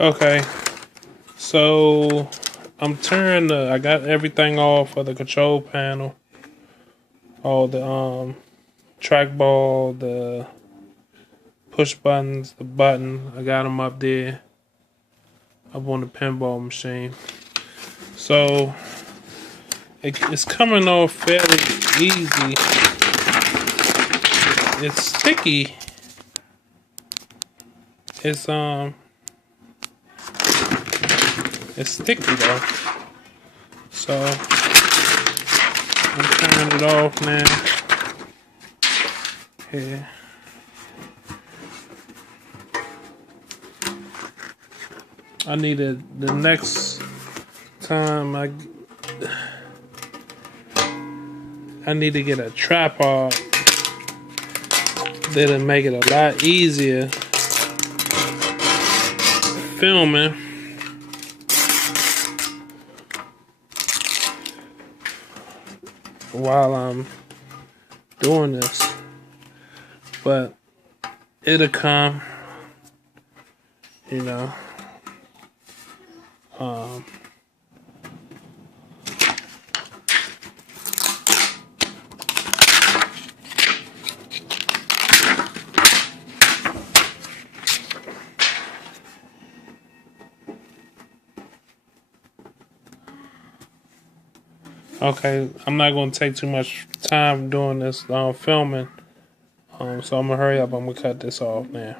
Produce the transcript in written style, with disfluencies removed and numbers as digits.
Okay, so I got everything off of the control panel, all the trackball, the push buttons, the button. I got them up there, up on the pinball machine. So it's coming off fairly easy. It's sticky. It's sticky though. So I'm turning it off now. Here. I needed the next time I need to get a tripod that'll make it a lot easier filming. While I'm doing this, but it'll come, you know. Okay, I'm not going to take too much time doing this filming, so I'm going to hurry up. I'm going to cut this off now.